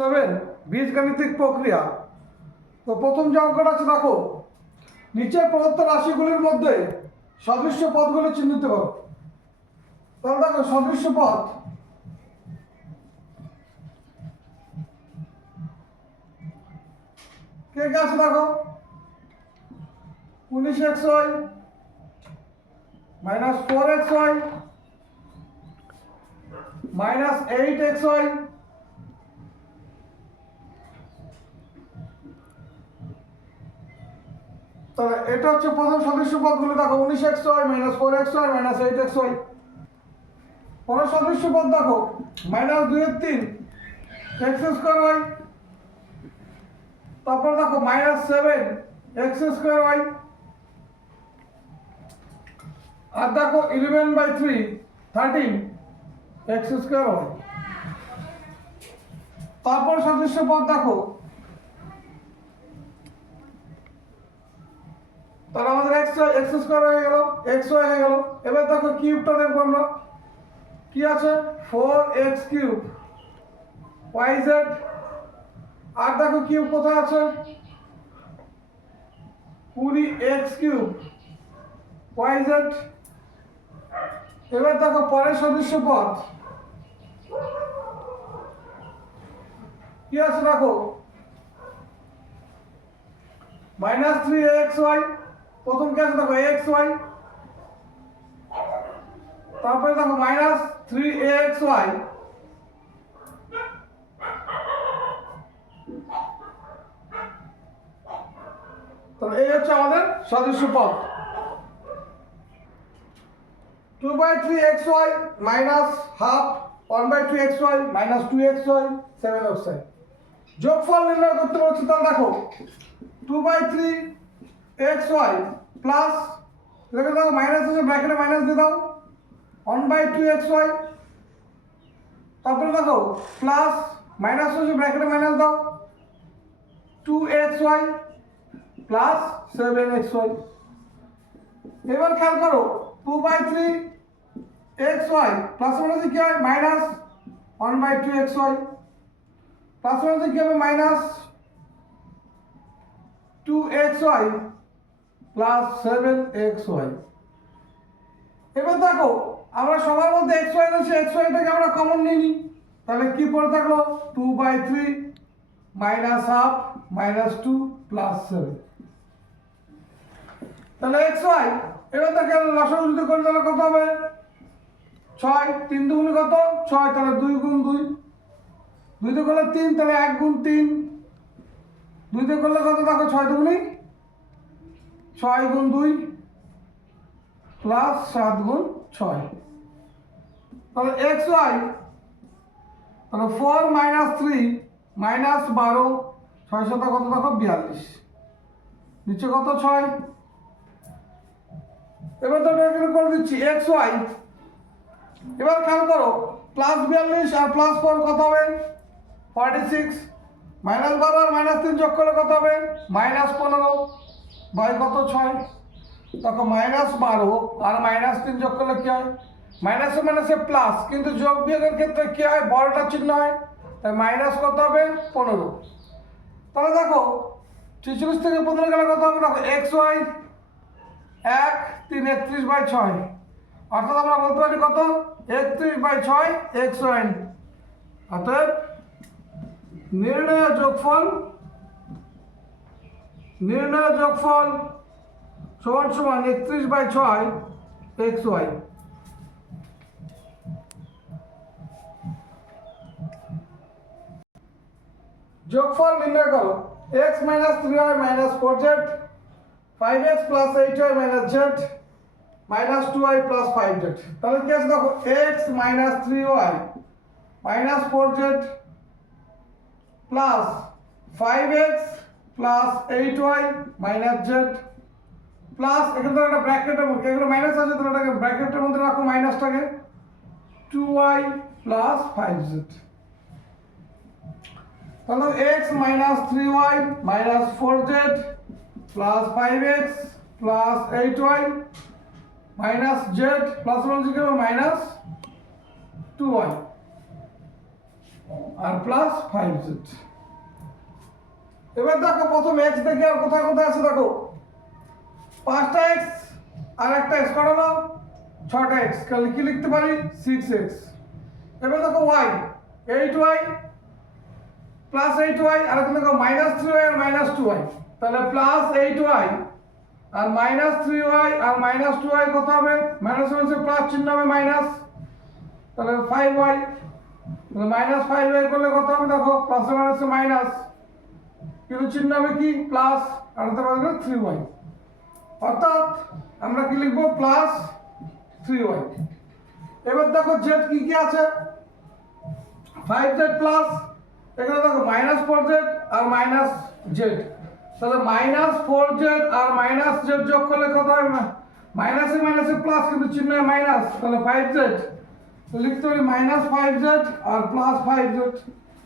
Seven বীজগাণিতিক প্রক্রিয়া। তো প্রথম যে অঙ্কটা আছে দেখো, নিচের প্রদত্ত রাশিগুলির মধ্যে সদৃশ্য পদগুলি চিহ্নিত করো। তাহলে দেখো, সদৃশ্য পদ কে কে আছে দেখো? উনিশ X Y minus four X Y minus eight X Y তাহলে এটা হচ্ছে প্রথম সদস্য পদগুলো দেখো, উনিশ X Y minus four X Y minus eight X Y পরের সদস্য পদ দেখো মাইনাস দুইয়ের তিন এক্স স্কোয়ার ওয়াই তারপর দেখো minus seven X square Y আর দেখো eleven by three thirteen X square Y তারপর সদস্য পদ দেখো তাহলে আমাদের এক্স এক্স স্কোয়ার হয়ে গেল এক্স হয়ে গেল। এবার দেখো কিউবটা দেখব আমরা। কি আছে? Four X cube Y Z আর দেখো কিউব কোথায় আছে? কুড়ি এক্স কিউব ওয়াই জেড এবার দেখো পরের সদস্য পদ কি আছে দেখো? মাইনাস থ্রি এক্স ওয়াই প্রথম কি আছে দেখো এক্স ওয়াই তারপরে দেখো মাইনাস থ্রি এক্স ওয়াই তাহলে এই হচ্ছে আমাদের সদস্য পদ। Two by three X Y minus half one by two X Y minus two X Y seven X Y যোগফল নির্ণয় করতে বলছি, তাহলে দেখো two by three X Y plus এটাকে দেখো মাইনাস আছে ব্র্যাকেটে মাইনাস দিয়ে দাও। One by two X Y তারপরে দেখো প্লাস মাইনাস হচ্ছে ব্র্যাকেটে মাইনাস দাও। Two X Y plus seven X Y এবার খেয়াল করো two by three X Y plus মাইনাসে কী হয়? Minus one by two X Y plus মাইনাসে কী হবে? Minus two X Y plus seven X Y. এবার দেখো, আমরা সবার মধ্যে এক্স ওয়াই আছে এক্স ওয়াইটাকে আমরা কমন নিই তাহলে কি পড়ে থাকল? Two by three minus half minus two plus seven তাহলে এক্স ওয়াই, এবার দেখে লসাগু যদি করি, তাহলে কত হবে? ছয়, তিন দুগুণে কত? ছয়, তাহলে দুই গুণ দুই। দুই দুইতে করলে তিন, তাহলে এক গুণ তিন। দুই দুইতে করলে কত? দেখো, ছয় দুগুণি ছয় গুণ দুই প্লাস সাত গুণ ছয়। তাহলে এক্স ওয়াই তাহলে ফোর মাইনাস থ্রি মাইনাস বারো, ছয় শত কত দেখো বিয়াল্লিশ। নিচে কত ছয়? এবার তো এখানে করে দিচ্ছি এক্স ওয়াই এবার খেয়াল করো প্লাস বিয়াল্লিশ আর প্লাস ফোর কত হবে? ফর্টি সিক্স মাইনাস বারো আর মাইনাস তিন যোগ করলে কত হবে? মাইনাস পনেরো। বাই কত? ছয়। দেখো মাইনাস বারো। আর মাইনাস তিন যোগ করলে কী হয়? মাইনাসে মাইনাসে প্লাস কিন্তু যোগ বিয়োগের ক্ষেত্রে কী হয়? বড়টা চিহ্ন হয়। তাই মাইনাস কত হবে? পনেরো। তাহলে দেখো, ছেচল্লিশ থেকে পনেরো গেলে কত হবে? দেখো এক্স ওয়াই এক, তিন, একত্রিশ বাই ছয়। অর্থাৎ আমরা বলতে পারি কত? একত্রিশ বাই ছয় এক্স ওয়াই অতএব নির্ণয় যোগফল নির্ণয় যোগফল সমান সমান একত্রিশ বাই ছয় এক্স ওয়াই। যোগফল নির্ণয় করো। X minus three Y minus four Z, five X plus eight Y minus Z, minus two Y plus five Z. তাহলে কি আছে দেখো? X minus three Y minus four Z plus five X plus eight Y minus Z plus এখানে তো একটা ব্র্যাকেটের মধ্যে এখানে মাইনাস আছে তাহলে এটাকে ব্র্যাকেটের মধ্যে রাখো মাইনাসটাকে two Y plus five Z তাহলে X minus three Y minus four Z plus five X plus eight Y minus Z plus one কি? মাইনাস টু ওয়াই আর প্লাস ফাইভ জেড এবার দেখো প্রথম এক্স দেখি আর কোথায় কোথায় আছে দেখো। পাঁচটা এক্স আর একটা এক্স নাও ছটা এক্স তাহলে কি লিখতে পারি? সিক্স এক্স এবার দেখো Y eight Y plus eight Y আর এখানে দেখো মাইনাস থ্রি ওয়াই আর মাইনাস টু ওয়াই তাহলে প্লাস এইট ওয়াই আর মাইনাস থ্রি ওয়াই আর মাইনাস টু ওয়াই কত হবে? মাইনাস মাইনাসে প্লাস চিহ্ন হবে মাইনাস তাহলে five Y minus five Y করলে কত হবে? দেখো প্লাসে মাইনাসে মাইনাস কিন্তু চিহ্ন হবে কি? প্লাস আর পারবে থ্রি ওয়াই অর্থাৎ আমরা কি লিখব? প্লাস থ্রি ওয়াই এবার দেখো জেড কি কি আছে? ফাইভ জেড প্লাস এখানে দেখো মাইনাস ফোর জেড আর মাইনাস জেড তাহলে মাইনাস ফোর জেড আর মাইনাস জেড যোগ করলে কত হবে? মাইনাসে মাইনাসে প্লাস কিন্তু চিহ্ন মাইনাস তাহলে ফাইভ জেড লিখতে পারি মাইনাস ফাইভ জেড আর প্লাস ফাইভ জেড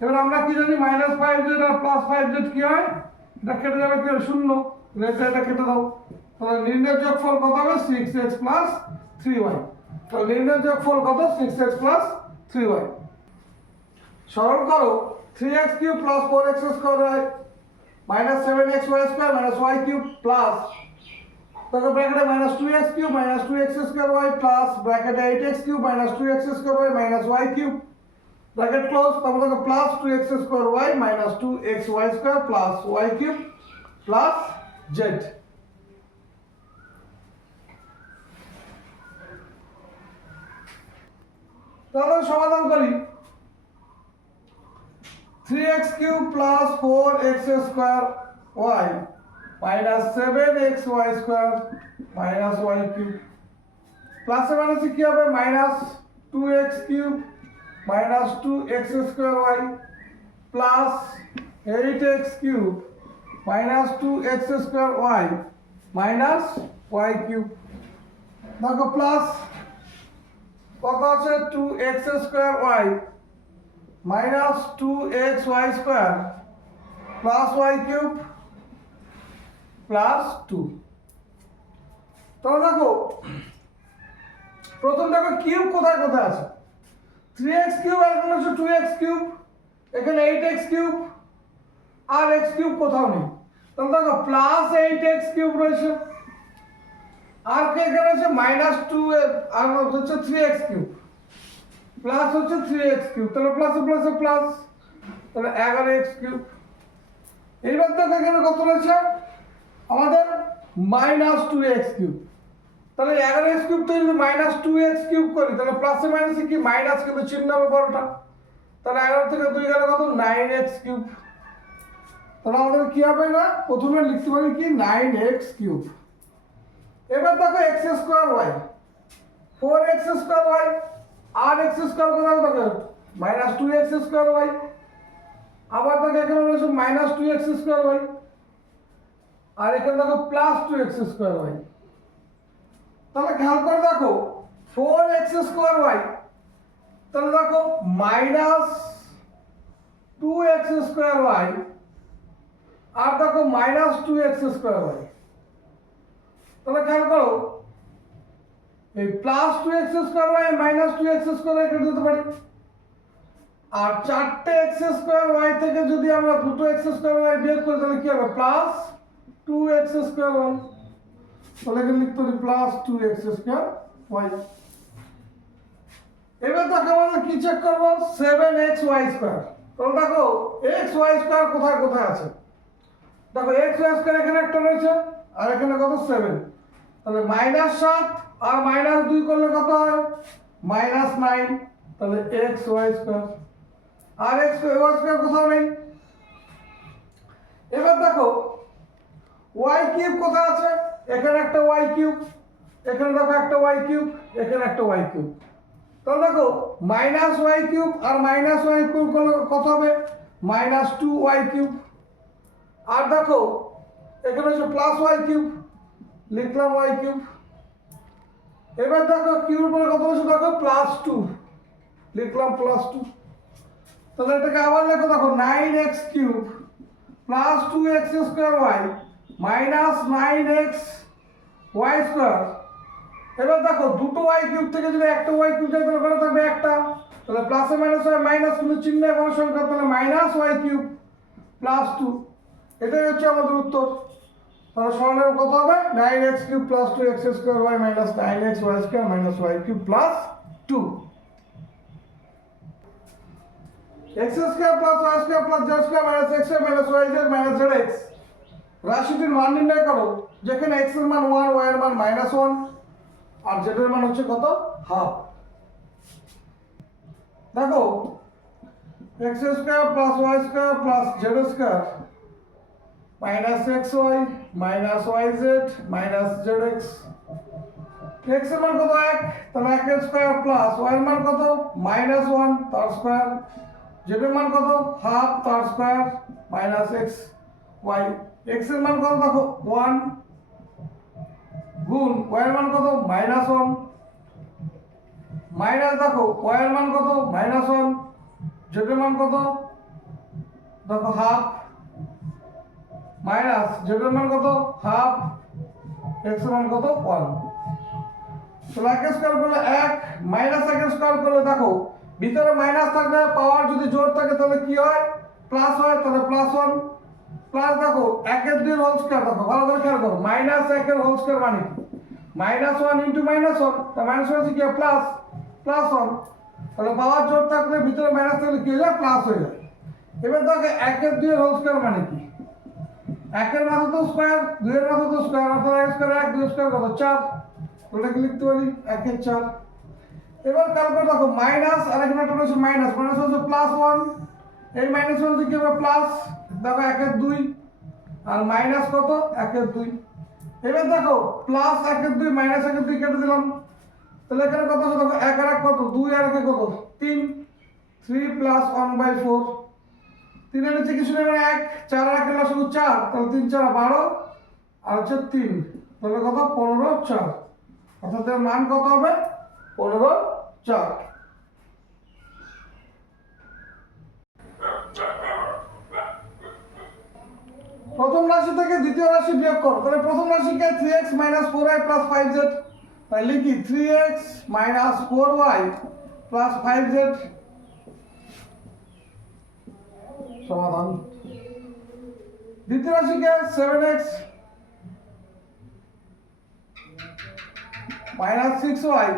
এবার আমরা কি জানি মাইনাস ফাইভ জেড আর প্লাস ফাইভ জেড কি হয়? এটা কেটে যাবে কি? শূন্য। রেখে এটা কেটে দাও। তাহলে নির্ণয় যোগফল কত হবে? Six X plus three Y তাহলে নির্ণয় যোগফল কত? Six X plus three Y সরল করো three X cube plus four X square Y minus seven X Y square minus Y cube plus তারপর ব্র্যাকেটে minus two X cube minus two X square Y plus ব্র্যাকেটে eight X cube minus two X square Y minus Y cube bracket close তারপর দেখো plus two X square Y minus two X Y square plus Y cube plus Z তাহলে সমাধান করি। Three X cube plus four X square Y minus seven X Y square minus Y cube প্লাসে মাইনাসে কি হবে? Minus two X cube minus two X square Y plus eight X cube minus two X square Y minus Y cube দেখো plus কত আছে? Two X square Y minus two X Y square plus Y cube plus two তাহলে দেখো, প্রথম দেখো cube কোথায় কোথায় আছে? থ্রি এক্স কিউব আর এখানে হচ্ছে টু এক্স কিউব এখানে এইট এক্স কিউব আর এক্স কিউব কোথাও নেই। তাহলে দেখো প্লাস এইট এক্স কিউব রয়েছে, আর কে এখানে আছে? মাইনাস টু আর হচ্ছে থ্রি এক্স কিউব প্লাস হচ্ছে থ্রি এক্স কিউব তাহলে প্লাসে প্লাসে প্লাস তাহলে এগারো এক্স কিউব এইবার দেখো এখানে কত রয়েছে? আমাদের মাইনাস টু এক্স কিউব তাহলে এগারো এক্স কিউব থেকে যদি মাইনাস টু এক্স কিউব করি, তাহলে প্লাসে মাইনাসে কি? মাইনাস কিন্তু চিহ্ন হবে বড়টা। তাহলে এগারো থেকে দুই গেলে কত? নাইন এক্স কিউব তাহলে আমাদের কি হবে না প্রথমে লিখতে পারি কি? নাইন এক্স কিউব এবার দেখো X square Y four X square Y আর এক্স স্কোয়ার কোথাও দেখো? Minus two X square Y আবার দেখো এখানে রয়েছে minus two X square Y আর এখানে দেখো plus two X square Y তাহলে খেয়াল করে দেখো ফোর এক্স স্কোয়ার ওয়াই তাহলে দেখো minus two X square Y আর দেখো minus two X square Y তাহলে খেয়াল করো এই plus two X square Y minus two X square Y কেটে দিতে পারি আর চারটে এক্স স্কোয়ার ওয়াই থেকে যদি আমরা দুটো এক্স স্কোয়ার ওয়াই বিয়োগ করি তাহলে কি হবে plus two X square Y তাহলে এখানে লিখতে পারি plus two X square Y এবার দেখো আমাদের কি চেক করব সেভেন এক্স ওয়াই স্কোয়ার তাহলে দেখো এক্স ওয়াই স্কোয়ার কোথায় কোথায় আছে দেখো এক্স ওয়াই স্কোয়ার এখানে একটা রয়েছে আর এখানে কত? সেভেন তাহলে মাইনাস সাত আর মাইনাস দুই করলে কত হয়? মাইনাস নাইন তাহলে এক্স ওয়াই স্কোয়ার আর এক্স ওয়াই স্কোয়ার কোথাও নেই? এবার দেখো ওয়াই কিউব কোথায় আছে? এখানে একটা ওয়াই কিউব এখানে দেখো একটা ওয়াই কিউব এখানে একটা ওয়াই কিউব তাহলে দেখো মাইনাস ওয়াই কিউব আর মাইনাস ওয়াই কিউব কত হবে? মাইনাস টু ওয়াই কিউব আর দেখো, এখানে হচ্ছে প্লাস ওয়াই কিউব লিখলাম ওয়াই কিউব এবার দেখো কিউবের পরে কত হচ্ছে দেখো প্লাস টু লিখলাম প্লাস টু তাহলে এটাকে আবার লেখো, দেখো nine X cube plus two X square Y minus nine X Y square. এবার দেখো, দুটো ওয়াই কিউব থেকে যদি একটা ওয়াই কিউব যায়, তাহলে ওখানে থাকবে একটা? তাহলে প্লাসে মাইনাস হয় মাইনাস কিন্তু চিহ্ন বড় সংখ্যা, তাহলে minus Y cube plus two এটাই হচ্ছে আমাদের উত্তর। তাহলে সরলের কত হবে? Nine X cube plus two X square Y minus nine X Y square minus Y cube plus two X square plus Y square plus Z square minus X minus Y Z minus Z X রাশিটির মান নির্ণয় করো, যেখানে এক্সের মান one Y এর মান minus one আর Z এর মান হচ্ছে কত? হাফ দেখো X square plus Y square plus Z square minus X Y minus Y Z minus Z X এক্সের মান কত? এক। তাহলে এক স্কোয়ার প্লাস ওয়াই এর মান কত? মাইনাস ওয়ান তার স্কোয়ার জেড এর মান কত? হাফ তার স্কোয়ার মাইনাস এক্স ওয়াই এক্সের মান কত? দেখো ওয়ান গুণ ওয়াই এর মান কত? মাইনাস ওয়ান মাইনাস দেখো ওয়াই এর মান কত? মাইনাস ওয়ান জেড এর মান কত? দেখো হাফ মাইনাস জেড এর মান কত? হাফ এক্সের মান কত? ওয়ান তাহলে এক স্কোয়ার করলে এক মাইনাস এক স্কোয়ার করলে দেখো, ভিতরে মাইনাস থাকলে পাওয়ার যদি জোর থাকে তাহলে কি হয়? প্লাস হয়, তাহলে প্লাস ওয়ান প্লাস দেখো, একের দুই হোল স্কোয়ার দেখো, ভালো করে খেয়াল করো মাইনাস একের হোল স্কোয়ার মানে minus one into minus one তা মাইনাস ওয়ান কি? প্লাস প্লাস ওয়ান তাহলে পাওয়ার জোর থাকলে ভিতরে মাইনাস থাকলে কি হয়ে যায়? প্লাস হয়ে যায়। এবার দেখো, একের দুই হোল স্কোয়ার মানে কি? একের মাথা তো স্কোয়ার দুইয়ের মাথা তো স্কোয়ার অর্থাৎ এক স্কোয়ার এক দুই স্কোয়ার কত? চার। ওটা কি লিখতে পারি? একের চার। এবার তারপর দেখো মাইনাস আর এখানে একটা রয়েছে মাইনাস মাইনাস হচ্ছে প্লাস ওয়ান এই মাইনাস হচ্ছে কি? হবে প্লাস দেখো একের দুই আর মাইনাস কত? একের দুই। এবার দেখো প্লাস একের দুই মাইনাস একের দুই কেটে দিলাম। তাহলে এখানে কত আছে দেখো, এক আর এক কত? দুই আর একে কত? তিন। Three plus one by four তিনের নিচে কিছু নেই মানে এক। চার আর এক শুধু চার। তাহলে তিন, চার, বারো। আর হচ্ছে তিন। তাহলে কত? পনেরো, চার। অর্থাৎ মান কত হবে? পনেরো, চার। প্রথম রাশি থেকে দ্বিতীয় রাশি বিয়োগ করো। তাহলে প্রথম রাশিকে three X minus four Y plus five Z তাই লিখি three X minus four Y plus five Z সমাধান। দ্বিতীয় রাশিকে seven X minus six Y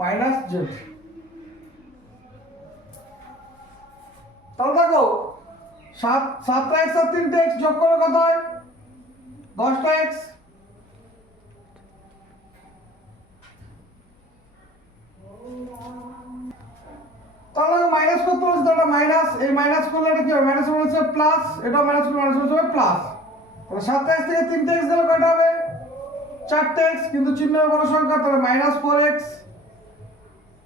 minus Z তাহলে দেখো সাত সাতটা এক্স আর তিনটে এক্স যোগ করে কত হয়? দশটা এক্স তাহলে মাইনাস করতে বলছে তো মাইনাস এই মাইনাস করলে এটা কি হবে? মাইনাস বলেছে প্লাস এটা মাইনাস করলে মাইনাস বলেছে প্লাস তাহলে থেকে তিনটে এক্স গেলে কয়টা হবে? চারটে এক্স কিন্তু চিহ্ন বড় সংখ্যা, তাহলে মাইনাস ফোর এক্স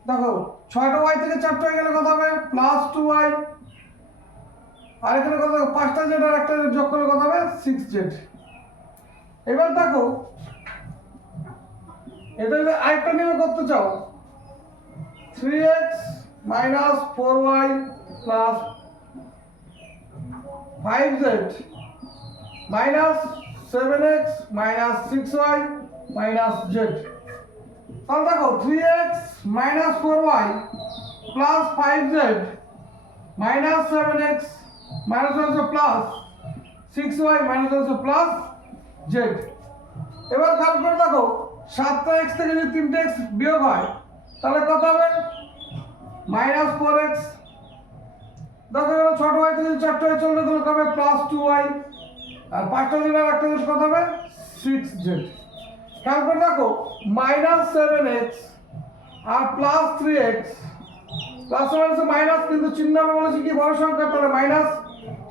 দেখো, ছয়টা ওয়াই থেকে চারটে হয়ে গেলে কত হবে? প্লাস টু ওয়াই আর এখানে কত পাঁচটা জেড আর একটা জেড যোগ করলে কত হবে? সিক্স জেড এবার দেখো, এটা যদি আরেকটা নিয়মে করতে চাও three X minus four Y plus five Z minus seven X minus six Y minus Z তাহলে দেখো three X minus four Y plus five Z minus seven X minus হচ্ছে প্লাস সিক্স ওয়াই মাইনাস হচ্ছে plus Z এবার খেয়াল করে দেখো, সাতটা x থেকে যদি তিনটে এক্স বিয়োগ হয়, তাহলে কত হবে? মাইনাস ফোর এক্স দেখো এবার ছোট ওয়াই থেকে চারটে ওয়াই চললে কত হবে? প্লাস টু ওয়াই আর পাঁচটা জেড আর একটা জেড কত হবে? সিক্স জেড করে দেখো মাইনাস সেভেন এক্স আর plus three x plus minus কিন্তু চিহ্ন আমি বলেছি কি? বড় সংখ্যা তাহলে মাইনাস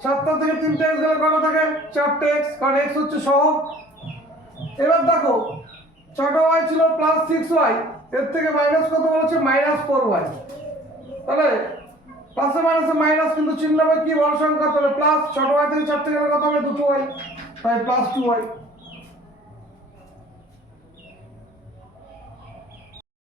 সাতটা থেকে তিনটে এক্স গেলে কটা থাকে? চারটে এক্স, কারণ এক্স হচ্ছে সহগ। এবার দেখো ছটা ওয়াই ছিল প্লাস সিক্স ওয়াই এর থেকে মাইনাস কত বলেছে মাইনাস ফোর ওয়াই তাহলে প্লাসে মাইনাসে মাইনাস কিন্তু চিহ্ন হবে কি? বড় সংখ্যা তাহলে প্লাস ছটা ওয়াই থেকে চারটে গেলে কত হবে? দুটো ওয়াই তাই প্লাস টু ওয়াই